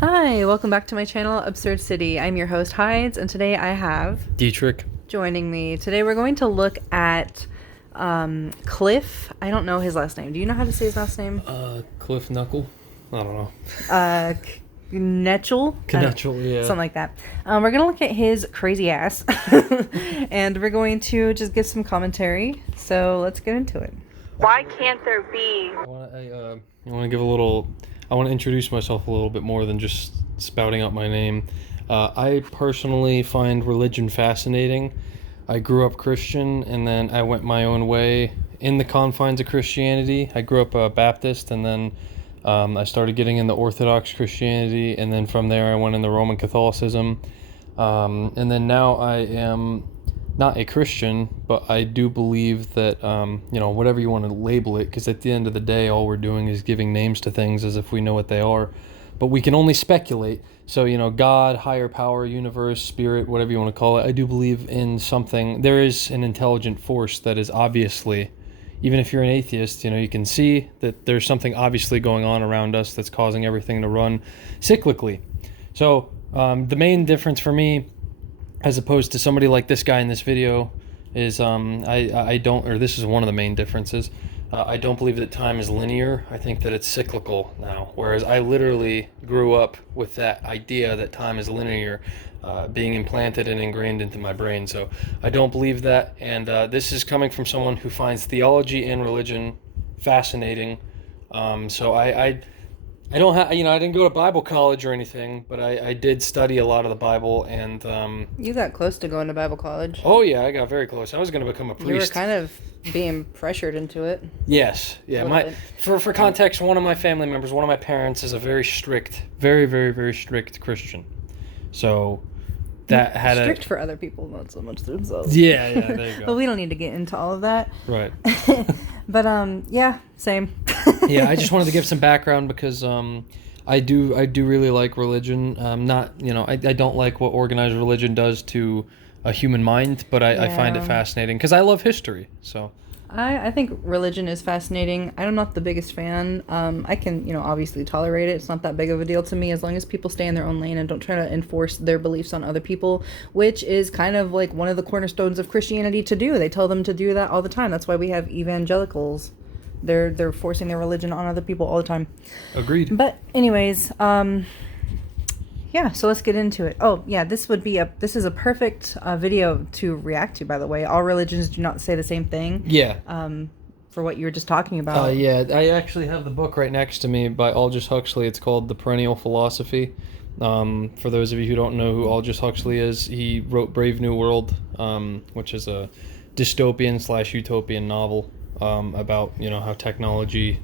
Hi, welcome back to my channel, Absurd City. I'm your host, Hides, and today I have Dietrich. joining me. Today we're going to look at Cliffe. I don't know his last name. Do you know how to say his last name? Cliffe Knuckle. I don't know. Knechtle? Knechtle, yeah. Something like that. We're going to look at his crazy ass, and we're going to just give some commentary. So let's get into it. Why can't there be... I want to give a little... I want to introduce myself a little bit more than just spouting out my name. I personally find religion fascinating. I grew up Christian, and then I went my own way in the confines of Christianity. I grew up Baptist, and then I started getting into Orthodox Christianity, and then from there I went into Roman Catholicism. And then now I am not a Christian, but I do believe that, whatever you want to label it, because at the end of the day, all we're doing is giving names to things as if we know what they are. But we can only speculate. So, God, higher power, universe, spirit, whatever you want to call it, I do believe in something. There is an intelligent force that is obviously, even if you're an atheist, you can see that there's something obviously going on around us that's causing everything to run cyclically. So, the main difference for me, as opposed to somebody like this guy in this video, is this is one of the main differences. I don't believe that time is linear. I think that it's cyclical now. Whereas I literally grew up with that idea that time is linear being implanted and ingrained into my brain. So I don't believe that. And this is coming from someone who finds theology and religion fascinating. So I don't have, I didn't go to Bible college or anything, but I did study a lot of the Bible, and You got close to going to Bible college. oh yeah, I got very close. I was going to become a priest. You were kind of being pressured into it. Yes, yeah. For context, one of my family members, one of my parents, is a very strict, very, very, very strict Christian. So that had strict for other people, not so much themselves. Yeah, there you go. But we don't need to get into all of that. Right. But yeah, same. Yeah, I just wanted to give some background because I do really like religion. I don't like what organized religion does to a human mind, but I find it fascinating because I love history. So I think religion is fascinating. I'm not the biggest fan. I can, obviously tolerate it. It's not that big of a deal to me as long as people stay in their own lane and don't try to enforce their beliefs on other people, which is kind of like one of the cornerstones of Christianity to do. They tell them to do that all the time. That's why we have evangelicals. They're forcing their religion on other people all the time. Agreed. But anyways, yeah, so let's get into it. Oh, yeah, this is a perfect video to react to, by the way. All religions do not say the same thing. Yeah. For what you were just talking about. Yeah, I actually have the book right next to me by Aldous Huxley. It's called The Perennial Philosophy. For those of you who don't know who Aldous Huxley is, he wrote Brave New World, which is a dystopian/utopian novel about how technology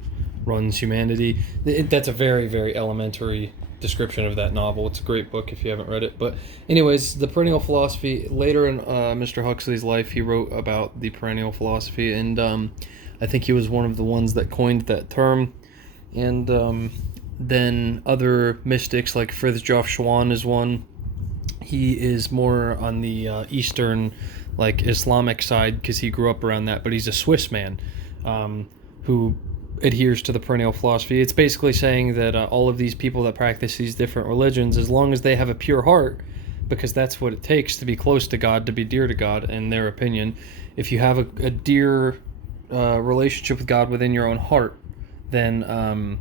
runs humanity. That's a very, very elementary description of that novel. It's a great book if you haven't read it. But anyways, the perennial philosophy, later in Mr. Huxley's life, he wrote about the perennial philosophy, and I think he was one of the ones that coined that term. And then other mystics like Frithjof Schuon is one. He is more on the Eastern, like Islamic side, because he grew up around that, but he's a Swiss man who adheres to the perennial philosophy. It's basically saying that all of these people that practice these different religions, as long as they have a pure heart, because that's what it takes to be close to God, to be dear to God, in their opinion. If you have a dear relationship with God within your own heart, then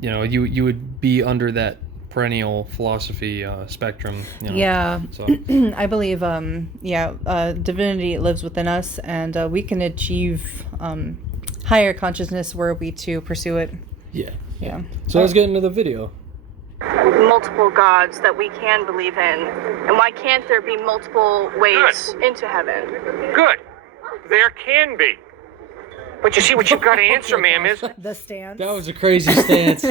you would be under that perennial philosophy spectrum. Yeah. So I believe divinity lives within us, and we can achieve higher consciousness were we to pursue it. Yeah. So let's get into the video. Multiple gods that we can believe in, and why can't there be multiple ways into heaven? Good. There can be. But you see, what you've got to answer, ma'am, is... The stance. That was a crazy stance.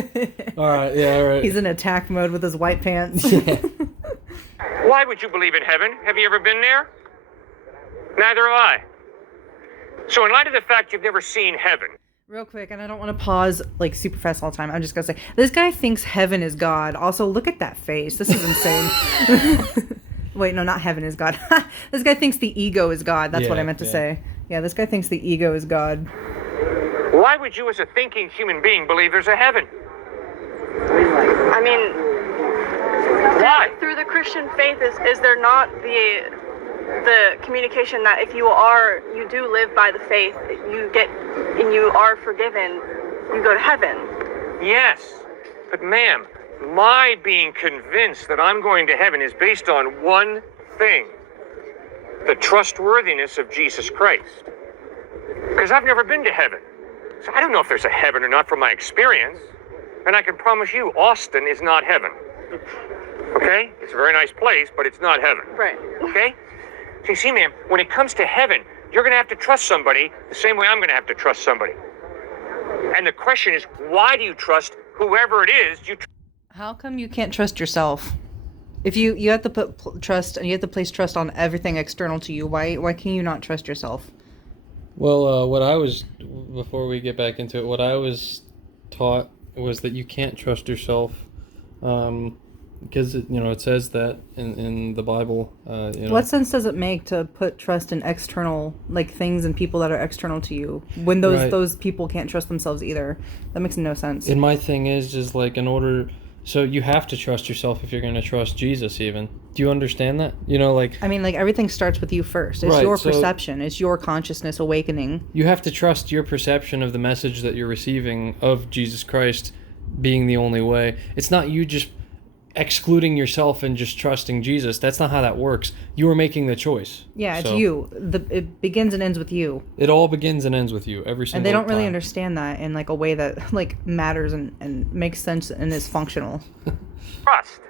All right. He's in attack mode with his white pants. Why would you believe in heaven? Have you ever been there? Neither have I. So in light of the fact you've never seen heaven... Real quick, and I don't want to pause like super fast all the time. I'm just going to say, this guy thinks heaven is God. Also, look at that face. This is insane. Wait, no, not heaven is God. This guy thinks the ego is God. That's what I meant to say. Yeah, this guy thinks the ego is God. Why would you, as a thinking human being, believe there's a heaven? I mean, the Christian faith, is there not the communication that if you do live by the faith, and you are forgiven, you go to heaven? Yes, but ma'am, my being convinced that I'm going to heaven is based on one thing: the trustworthiness of Jesus Christ. Because I've never been to heaven. So I don't know if there's a heaven or not from my experience. And I can promise you, Austin is not heaven. Okay? It's a very nice place, but it's not heaven. Right. Okay? So you see, ma'am, when it comes to heaven, you're going to have to trust somebody the same way I'm going to have to trust somebody. And the question is, why do you trust whoever it is you trust? How come you can't trust yourself? If you have to put trust, and you have to place trust on everything external to you, why can you not trust yourself? Well, before we get back into it, what I was taught was that you can't trust yourself, because it says that in the Bible. What sense does it make to put trust in external, like, things and people that are external to you, when those people can't trust themselves either? That makes no sense. And my thing is like, so you have to trust yourself if you're going to trust Jesus even. Do you understand that? Everything starts with you first. It's your perception. It's your consciousness awakening. You have to trust your perception of the message that you're receiving of Jesus Christ being the only way. It's not you just excluding yourself and just trusting Jesus. That's not how that works. You are making the choice. Yeah, it's you. It begins and ends with you. It all begins and ends with you every single time. And they don't really understand that in like a way that like matters and makes sense and is functional. Trust.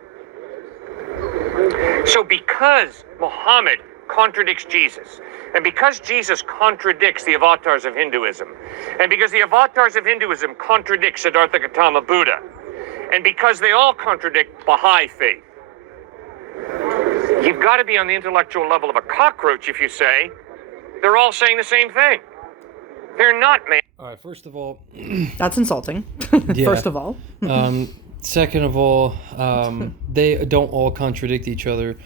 So because Muhammad contradicts Jesus, and because Jesus contradicts the avatars of Hinduism, and because the avatars of Hinduism contradict Siddhartha Gautama Buddha, and because they all contradict Baha'i faith, you've got to be on the intellectual level of a cockroach if you say they're all saying the same thing. They're not, man. All right, first of all... That's insulting. Yeah. First of all. Second of all, they don't all contradict each other.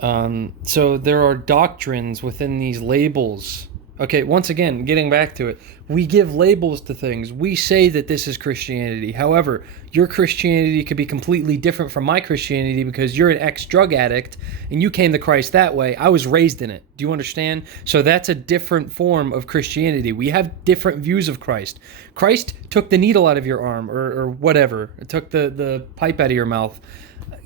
So there are doctrines within these labels. Okay, once again, getting back to it, we give labels to things. We say that this is Christianity. However, your Christianity could be completely different from my Christianity because you're an ex-drug addict and you came to Christ that way. I was raised in it. Do you understand? So that's a different form of Christianity. We have different views of Christ. Christ took the needle out of your arm or whatever. It took the pipe out of your mouth.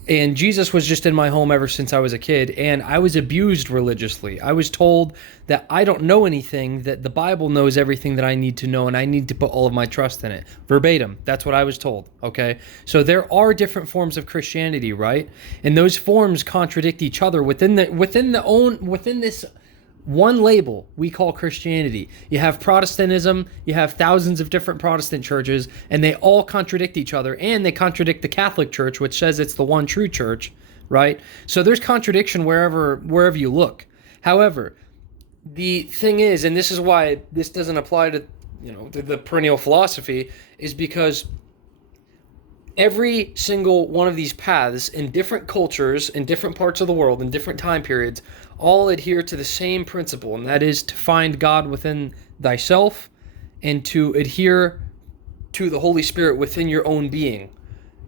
And Jesus was just in my home ever since I was a kid, and I was abused religiously. I was told that I don't know anything, that the Bible knows everything that I need to know, and I need to put all of my trust in it. Verbatim, that's what I was told, okay? So there are different forms of Christianity, right? And those forms contradict each other within this one label we call Christianity. You have Protestantism, you have thousands of different Protestant churches, and they all contradict each other, and they contradict the Catholic Church, which says it's the one true church, right? So there's contradiction wherever you look. However, the thing is, and this is why this doesn't apply to the perennial philosophy, is because every single one of these paths in different cultures, in different parts of the world, in different time periods, all adhere to the same principle, and that is to find God within thyself and to adhere to the Holy Spirit within your own being.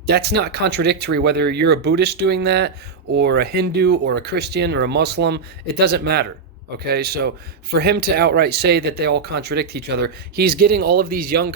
That's not contradictory whether you're a Buddhist doing that or a Hindu or a Christian or a Muslim. It doesn't matter. Okay, so for him to outright say that they all contradict each other, he's getting all of these young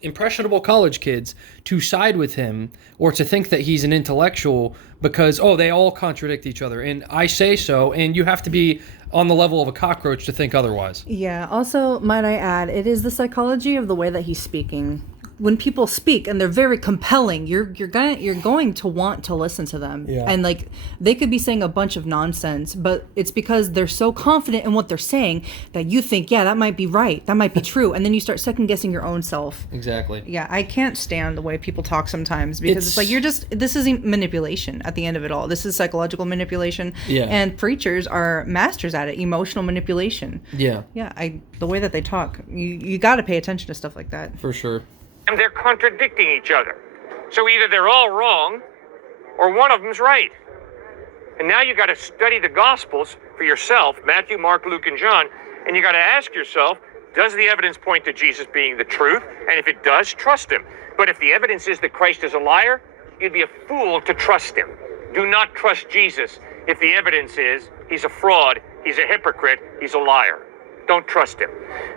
impressionable college kids to side with him or to think that he's an intellectual because, they all contradict each other. And I say so, and you have to be on the level of a cockroach to think otherwise. Yeah, also, might I add, it is the psychology of the way that he's speaking. When people speak and they're very compelling, you're going to want to listen to them. Yeah. And like they could be saying a bunch of nonsense, but it's because they're so confident in what they're saying that you think, yeah, that might be right, that might be true, and then you start second guessing your own self. Exactly. Yeah, I can't stand the way people talk sometimes because it's like this is manipulation at the end of it all. This is psychological manipulation. Yeah. And preachers are masters at it, emotional manipulation. Yeah. Yeah, the way that they talk, you got to pay attention to stuff like that. For sure. And they're contradicting each other. So either they're all wrong or one of them's right. And now you got to study the Gospels for yourself, Matthew, Mark, Luke, and John, and you got to ask yourself, does the evidence point to Jesus being the truth? And if it does, trust him. But if the evidence is that Christ is a liar, you'd be a fool to trust him. Do not trust Jesus if the evidence is he's a fraud, he's a hypocrite, he's a liar. Don't trust him.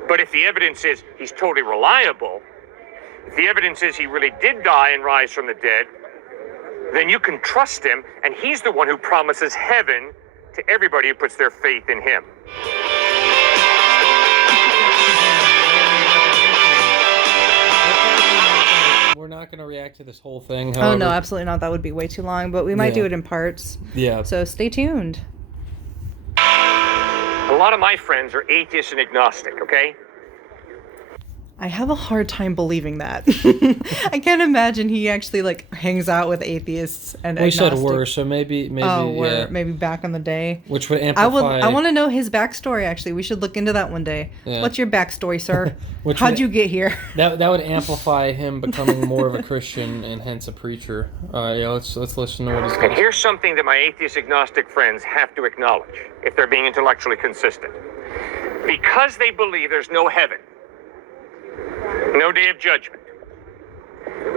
But if the evidence is he's totally reliable, if the evidence is he really did die and rise from the dead, then you can trust him, and he's the one who promises heaven to everybody who puts their faith in him. We're not going to react to this whole thing. Oh, no, absolutely not. That would be way too long, but we might do it in parts. Yeah. So stay tuned. A lot of my friends are atheists and agnostic, okay? I have a hard time believing that. I can't imagine he actually like hangs out with atheists and We agnostic. said were, so maybe maybe back in the day. Which would amplify. I want to know his backstory. Actually, we should look into that one day. Yeah. What's your backstory, sir? Which How'd would- you get here? That would amplify him becoming more of a Christian and hence a preacher. Yeah, let's listen to what he's And got. here's something that my atheist agnostic friends have to acknowledge if they're being intellectually consistent. Because they believe there's no heaven, no day of judgment,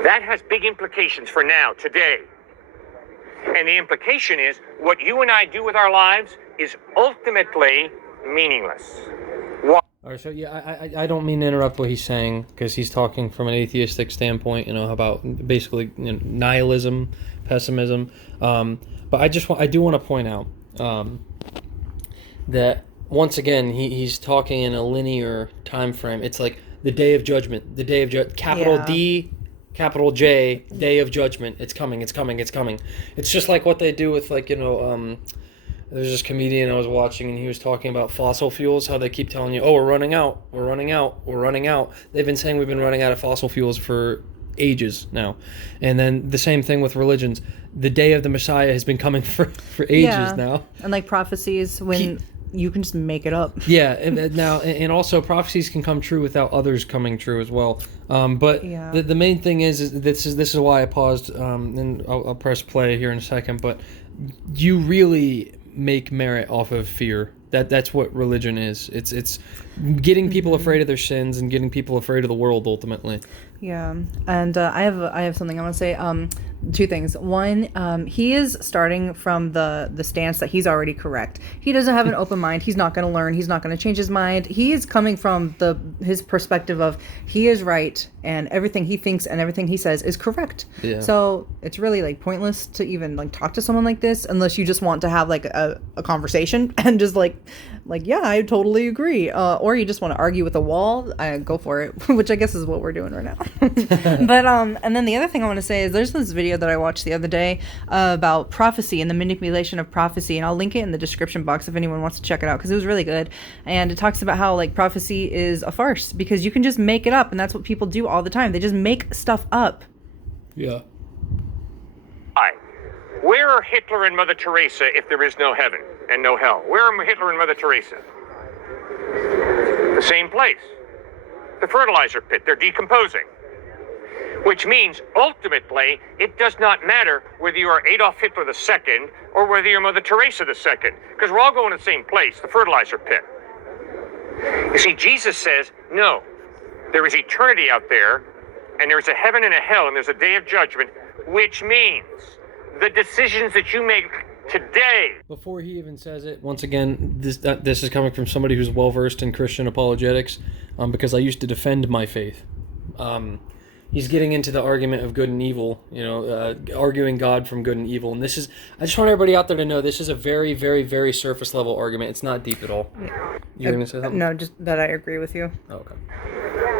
that has big implications for now, today. And the implication is what you and I do with our lives is ultimately meaningless. Why? All right, so yeah, I don't mean to interrupt what he's saying because he's talking from an atheistic standpoint, about basically nihilism, pessimism. But I do want to point out that once again he's talking in a linear time frame. It's like the day of judgment, capital Yeah. D, capital J, day of judgment. It's coming. It's coming. It's coming. It's just like what they do with there's this comedian I was watching, and he was talking about fossil fuels, how they keep telling you, oh, we're running out, we're running out, we're running out. They've been saying we've been running out of fossil fuels for ages now. And then the same thing with religions. The day of the Messiah has been coming for ages now. And like prophecies, when you can just make it up. Yeah, and also prophecies can come true without others coming true as well. But the main thing is this is why I paused, and I'll press play here in a second. But you really make merit off of fear. That's what religion is. It's getting people afraid of their sins and getting people afraid of the world ultimately. Yeah, and I have something I want to say. Two things. One, he is starting from the stance that he's already correct. He doesn't have an open mind. He's not going to learn. He's not going to change his mind. He is coming from his perspective of he is right and everything he thinks and everything he says is correct. Yeah. So it's really like pointless to even like talk to someone like this unless you just want to have like a conversation and just like yeah, I totally agree. Or you just want to argue with a wall. Go for it, which I guess is what we're doing right now. But and then the other thing I want to say is there's this video that I watched the other day about prophecy and the manipulation of prophecy, and I'll link it in the description box if anyone wants to check it out because it was really good. And it talks about how like prophecy is a farce because you can just make it up, and that's what people do all the time. They just make stuff up. Yeah. Why? Where are Hitler and Mother Teresa if there is no heaven and no hell? Where are Hitler and Mother Teresa? The same place. The fertilizer pit. They're decomposing. Which means, ultimately, it does not matter whether you are Adolf Hitler II or whether you're Mother Teresa II, because we're all going to the same place, the fertilizer pit. You see, Jesus says, no, there is eternity out there, and there's a heaven and a hell, and there's a day of judgment, which means the decisions that you make today. Before he even says it, once again, this is coming from somebody who's well-versed in Christian apologetics, because I used to defend my faith. He's getting into the argument of good and evil, arguing God from good and evil. And this is, I just want everybody out there to know, this is a very, very, very surface level argument. It's not deep at all. You're going to say something? No, just that I agree with you. Oh, okay.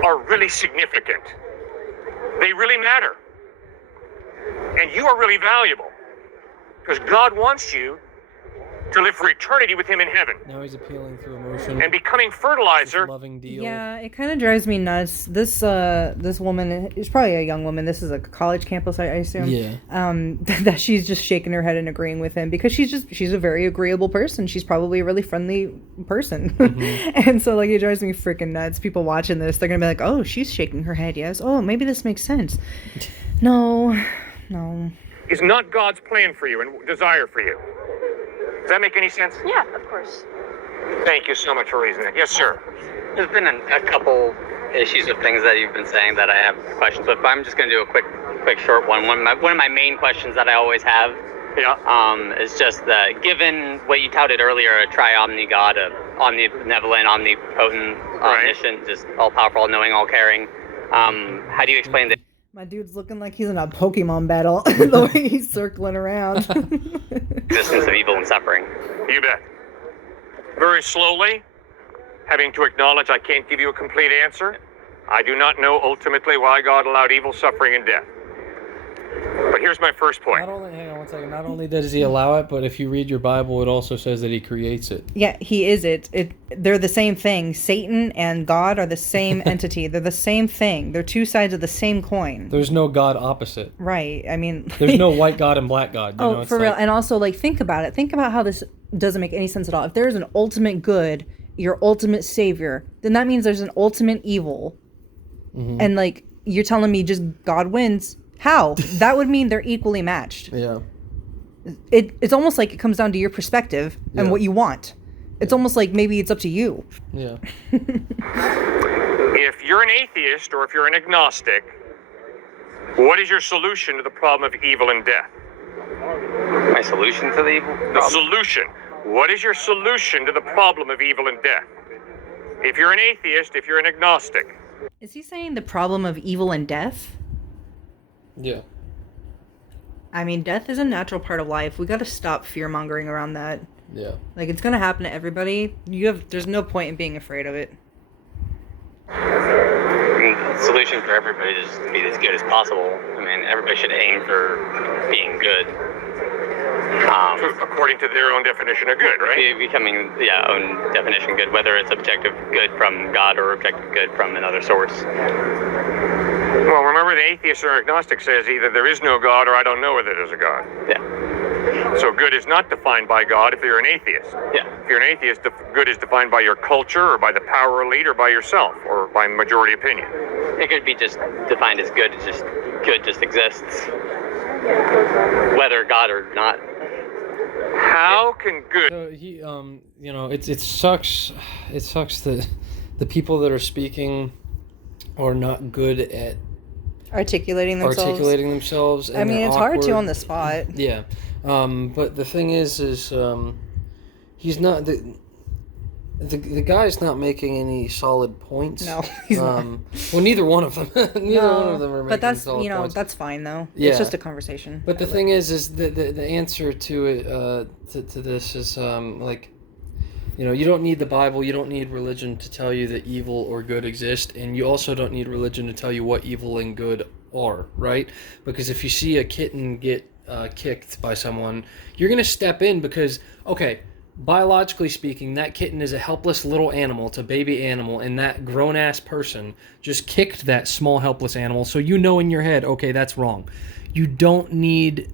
Are really significant. They really matter. And you are really valuable. Because God wants you to live for eternity with him in heaven. Now he's appealing through emotion. And becoming fertilizer. Loving deal. Yeah, it kind of drives me nuts. This woman is probably a young woman. This is a college campus, I assume. Yeah. That she's just shaking her head and agreeing with him because she's a very agreeable person. She's probably a really friendly person. Mm-hmm. And so like it drives me freaking nuts. People watching this, they're gonna be like, oh, she's shaking her head. Yes. Oh, maybe this makes sense. No. Is not God's plan for you and desire for you. Does that make any sense? Yeah, of course. Thank you so much for raising that. Yes, sir. There's been a couple issues of things that you've been saying that I have questions, but I'm just going to do a quick short one. One of my main questions that I always have Yeah. It's just that given what you touted earlier, a tri-omni God, a omnibenevolent, omnipotent, omniscient, just all-powerful, all-knowing, all-caring, how do you explain that? My dude's looking like he's in a Pokemon battle. The way he's circling around. Existence of evil and suffering. You bet. Very slowly, having to acknowledge I can't give you a complete answer. I do not know ultimately why God allowed evil, suffering, and death. But here's my first point. Hang on one second. Not only does he allow it, but if you read your Bible, it also says that he creates it. Yeah, he is it. They're the same thing. Satan and God are the same entity. They're the same thing. They're two sides of the same coin. There's no God opposite. Right. I mean... There's no white God and black God. You know, it's for real. like... And also, like, think about it. Think about how this doesn't make any sense at all. If there's an ultimate good, your ultimate savior, then that means there's an ultimate evil. Mm-hmm. And, like, you're telling me just God wins... How? That would mean they're equally matched. Yeah. It's almost like it comes down to your perspective and what you want. It's almost like maybe it's up to you. Yeah. If you're an atheist or if you're an agnostic, what is your solution to the problem of evil and death? My solution to the evil problem? The solution. What is your solution to the problem of evil and death? If you're an atheist, if you're an agnostic. Is he saying the problem of evil and death? Yeah. I mean, death is a natural part of life. We got to stop fear-mongering around that. Yeah. Like, it's going to happen to everybody. There's no point in being afraid of it. The solution for everybody is to be as good as possible. I mean, everybody should aim for being good. According to their own definition of good, right? Becoming, own definition good, whether it's objective good from God or objective good from another source. Well, remember, the atheist or agnostic says either there is no God or I don't know whether there's a God. Yeah. So good is not defined by God if you're an atheist. Yeah. If you're an atheist, good is defined by your culture or by the power elite or by yourself or by majority opinion. It could be just defined as good. It's just good just exists, whether God or not. How can good... So he, it sucks. It sucks that the people that are speaking are not good at articulating themselves. And I mean, it's hard to on the spot. Yeah. But the thing is he's not the guy's not making any solid points. No, he's not. Well, neither one of them. Neither one of them are making solid points. That's fine though. Yeah. It's just a conversation. But the thing is the answer to it to this is you don't need the Bible, you don't need religion to tell you that evil or good exist, and you also don't need religion to tell you what evil and good are, right? Because if you see a kitten get kicked by someone, you're going to step in because, okay, biologically speaking, that kitten is a helpless little animal, it's a baby animal, and that grown-ass person just kicked that small helpless animal, so you know in your head, okay, that's wrong. You don't need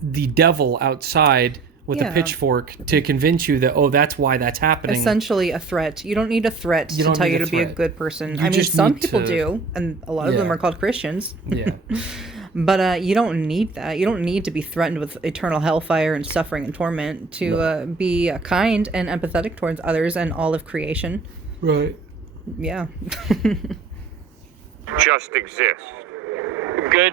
the devil outside with a pitchfork to convince you that, that's why that's happening. Essentially a threat. You don't need a threat to tell you to be a good person. I mean, some people do, and a lot of them are called Christians. Yeah. But you don't need that. You don't need to be threatened with eternal hellfire and suffering and torment to be kind and empathetic towards others and all of creation. Right. Yeah. Just exist. Good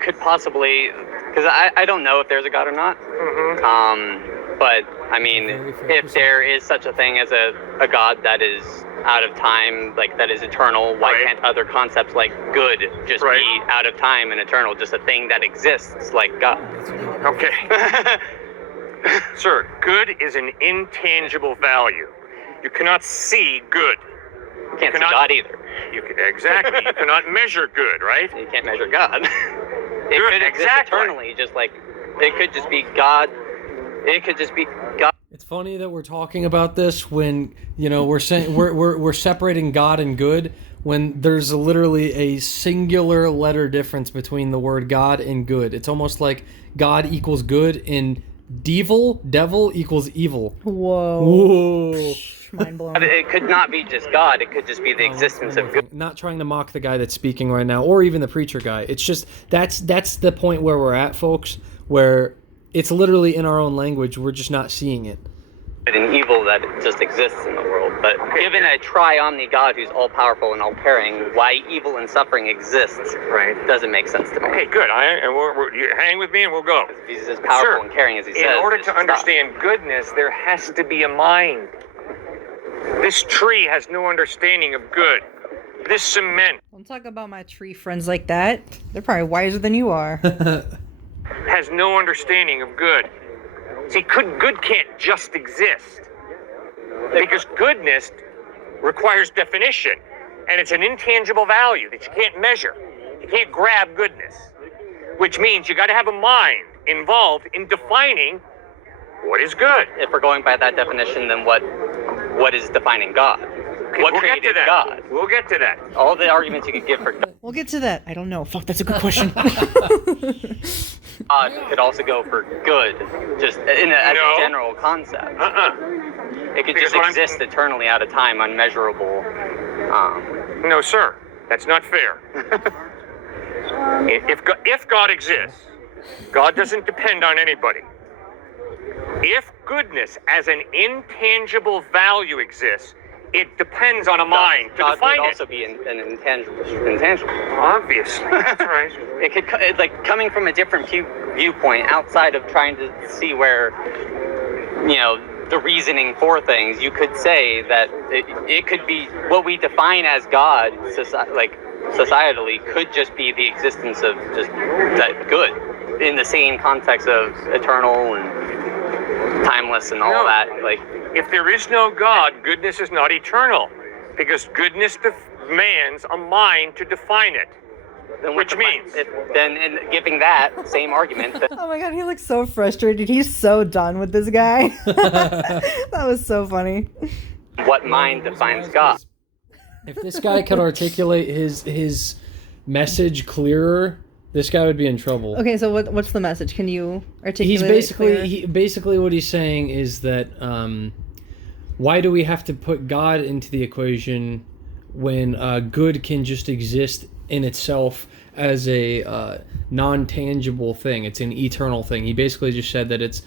could possibly, because I don't know if there's a God or not. Mm-hmm. But I mean, if there is such a thing as a God that is out of time, like that is eternal, why can't other concepts like good just be out of time and eternal, just a thing that exists like God? Okay. Sir, good is an intangible value. You cannot see good. You can't see God either. Exactly. You cannot measure good, right? You can't measure God. It could exist eternally, just like it could just be God. It could just be God. It's funny that we're talking about this when we're saying we're separating God and good when there's literally a singular letter difference between the word God and good. It's almost like God equals good and devil equals evil. Whoa. Mind blown. It could not be just God. It could just be the existence of good. Not trying to mock the guy that's speaking right now, or even the preacher guy. It's just that's the point where we're at, folks. Where it's literally in our own language. We're just not seeing it. and evil that just exists in the world. But given a tri-omni God who's all-powerful and all-caring, why evil and suffering exists doesn't make sense to me. Okay, good. You hang with me and we'll go. He's as powerful and caring as he says. In order to understand goodness, there has to be a mind. This tree has no understanding of good. This cement Don't talk about my tree friends like that. They're probably wiser than you are. has no understanding of good. See, good can't just exist. Because goodness requires definition. And it's an intangible value that you can't measure. You can't grab goodness. Which means you got to have a mind involved in defining what is good. If we're going by that definition, then what is defining God? Okay, What we'll created get to that. God? We'll get to that. All the arguments you could give for We'll get to that. I don't know. Fuck, that's a good question. God could also go for good, just as a general concept. It could just exist eternally out of time, unmeasurable. No, sir. That's not fair. If God exists, God doesn't depend on anybody. If goodness as an intangible value exists, it depends on a mind to God define could it. also be an intangible. Obviously, that's right. It's like coming from a different viewpoint outside of trying to see where, the reasoning for things. You could say that it could be what we define as God, societally, could just be the existence of just that good in the same context of eternal and timeless and all of that. If there is no God, goodness is not eternal, because goodness demands a mind to define it. Which means... in giving that same argument... Oh my god, he looks so frustrated. He's so done with this guy. That was so funny. What mind defines God? If this guy could articulate his message clearer, this guy would be in trouble. Okay, so what's the message? Can you articulate it? Basically what he's saying is that why do we have to put God into the equation when good can just exist in itself as a non-tangible thing? It's an eternal thing. He basically just said that it's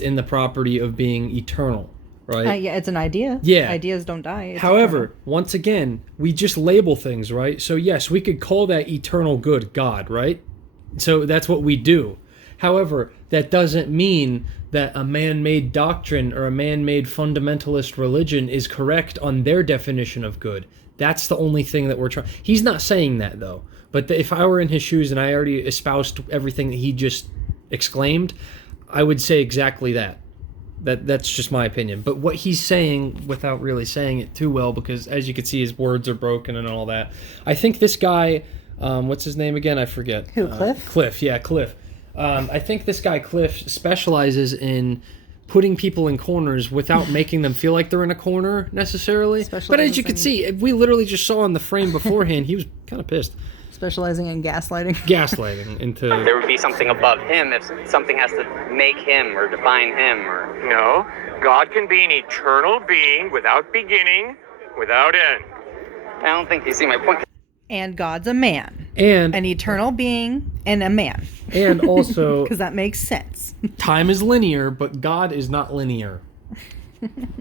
in the property of being eternal, right? Yeah, it's an idea. Yeah. Ideas don't die. It's However, eternal. once again, we just label things, right? So yes, we could call that eternal good God, right? So that's what we do. However, that doesn't mean that a man-made doctrine or a man-made fundamentalist religion is correct on their definition of good. That's the only thing that we're trying. He's not saying that, though. But if I were in his shoes and I already espoused everything that he just exclaimed, I would say exactly that. That's just my opinion. But what he's saying, without really saying it too well, because as you can see, his words are broken and all that. I think this guy, what's his name again? I forget. Who, Cliffe? Cliffe, yeah, Cliffe. I think this guy, Cliffe, specializes in putting people in corners without making them feel like they're in a corner necessarily. But as you can see, we literally just saw in the frame beforehand, he was kind of pissed. Specializing in gaslighting. Gaslighting into... There would be something above him if something has to make him or define him. No, God can be an eternal being without beginning, without end. I don't think you see my point. And God's a man. And an eternal being and a man. And also... Because that makes sense. Time is linear, but God is not linear.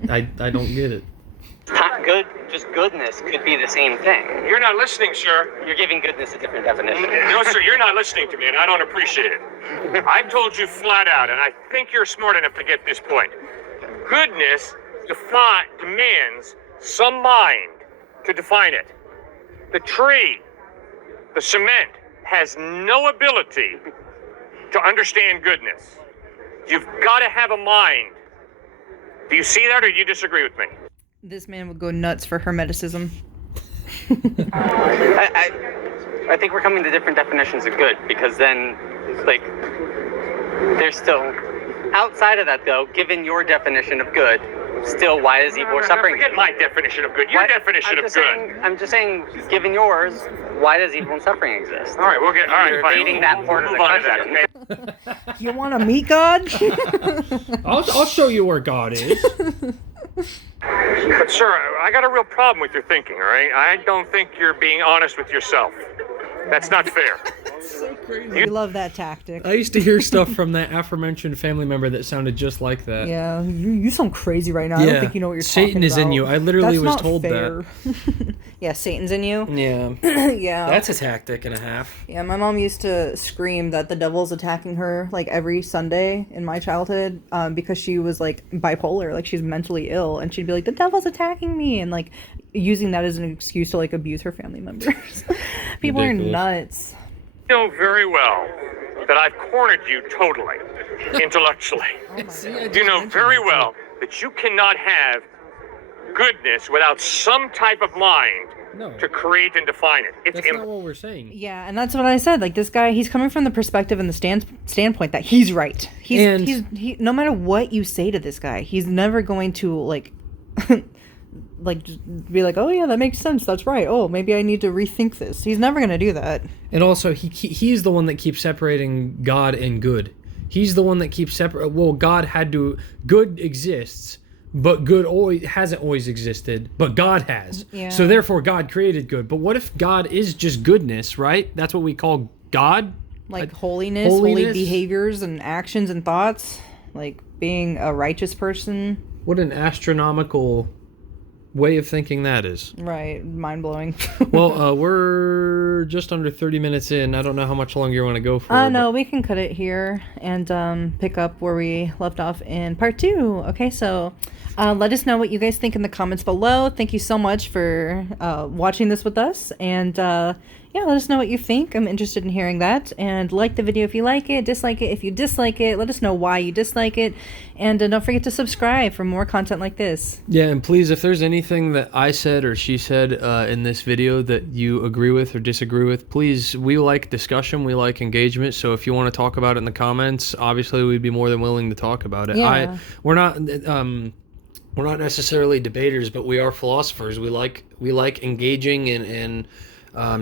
I don't get it. Just goodness could be the same thing. You're not listening, sir. You're giving goodness a different definition. No, sir, you're not listening to me, and I don't appreciate it. I've told you flat out, and I think you're smart enough to get this point. Goodness demands some mind to define it. The tree, the cement, has no ability to understand goodness. You've got to have a mind. Do you see that, or do you disagree with me? This man would go nuts for Hermeticism. I think we're coming to different definitions of good, because then, there's still... Outside of that, though, given your definition of good, still, why is evil or suffering? Forget my definition of good. Your definition of good. I'm just saying, given yours, why does evil and suffering exist? All right, all right, You're fine. evading that part of the question. You want to meet God? I'll show you where God is. But, sir, I got a real problem with your thinking, all right? I don't think you're being honest with yourself. That's not fair. So crazy. We love that tactic. I used to hear stuff from that aforementioned family member that sounded just like that. Yeah, you sound crazy right now. I don't think you know what you're talking about. Satan is in you. I literally That's was not told fair. that. Yeah, Satan's in you. Yeah. Yeah. That's a tactic and a half. Yeah, my mom used to scream that the devil's attacking her like every Sunday in my childhood because she was like bipolar, like she's mentally ill, and she'd be like, the devil's attacking me, and like using that as an excuse to like abuse her family members. People Ridiculous. are nuts. You know very well that I've cornered you totally, intellectually. You know very well that you cannot have goodness without some type of mind to create and define it. It's That's not what we're saying. Yeah, and that's what I said. Like, this guy, he's coming from the perspective and the standpoint that he's right. He's no matter what you say to this guy, he's never going to like like just be like, oh yeah, that makes sense, that's right, oh maybe I need to rethink this. He's never going to do that. And also, he's the one that keeps separating God and good. He's the one that keeps separate. Well, good exists, but good hasn't always existed, but God has. Yeah. So therefore, God created good. But what if God is just goodness, right? That's what we call God. Like holiness, holy behaviors and actions and thoughts, like being a righteous person. What an astronomical way of thinking that is. Right, mind-blowing. Well, we're just under 30 minutes in. I don't know how much longer you want to go for. No, we can cut it here and pick up where we left off in part 2. Okay, so let us know what you guys think in the comments below. Thank you so much for watching this with us, and yeah, let us know what you think. I'm interested in hearing that. And like the video if you like it, dislike it if you dislike it. Let us know why you dislike it. And don't forget to subscribe for more content like this. Yeah, and please, if there's anything that I said or she said in this video that you agree with or disagree with, please, we like discussion, we like engagement. So if you want to talk about it in the comments, obviously we'd be more than willing to talk about it. Yeah. We're not necessarily debaters, but we are philosophers. We like engaging and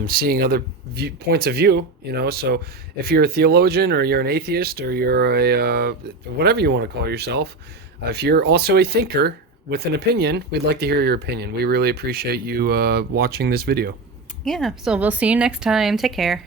seeing other points of view, you know. So if you're a theologian or you're an atheist or you're a whatever you want to call yourself, if you're also a thinker with an opinion, we'd like to hear your opinion. We really appreciate you watching this video. Yeah, so we'll see you next time. Take care.